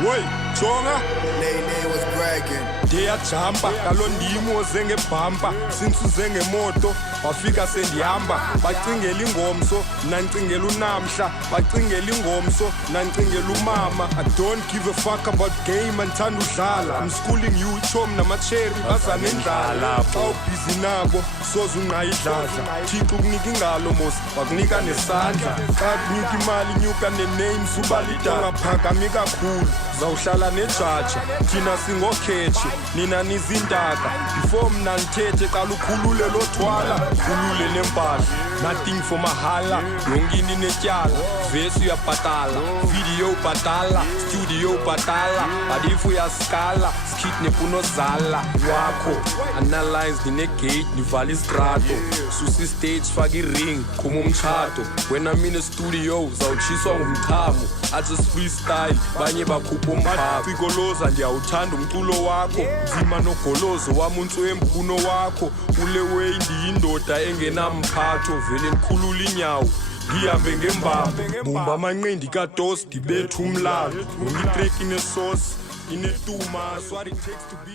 Woy, jonga Lele was bragging. ndiyajampa kalo ndimi oze ngebhampa since uze ngemoto wafika sendihamba bacingela ingomso nancingela unamhla bacingela ingomso nancingela umama. I don't give a fuck about game andithanda udlala. I'm schooling you chom namacheri baza nendlala xa ubhizi nabo soze unqayi idladla. Thixo ukunika ingalo mos wakunika nesandla xa kunyuka imali nyuka ne-names ubalidala phakami kakhulu zawuhlala nejaja thina singokhetshe nina nizindaka before mna ndithethe qala ukhulule lo thwala khulule nempahla nothing for mahala yonke into netyala vesi uyabhatala video ubhatala studio ubhatala but if uyaskala skit unozala wakho analyze ndinegate ndivala isitrato susa istage faka iring qhuma umtshato wena mina studio zawutshiswa ngumchamo athi freestyle banye bakhupha umphathi ikoloza ndiyawuthanda umculo wakho nzima nogolozo wami untswembuno wakho ule way ndiyindoda engenamphatho vele ndikhulula inyawo ngihambe ngembambo bumba amanqindi kados ndibetha umlalo ngitrek inesosi inetuma swat it takes to be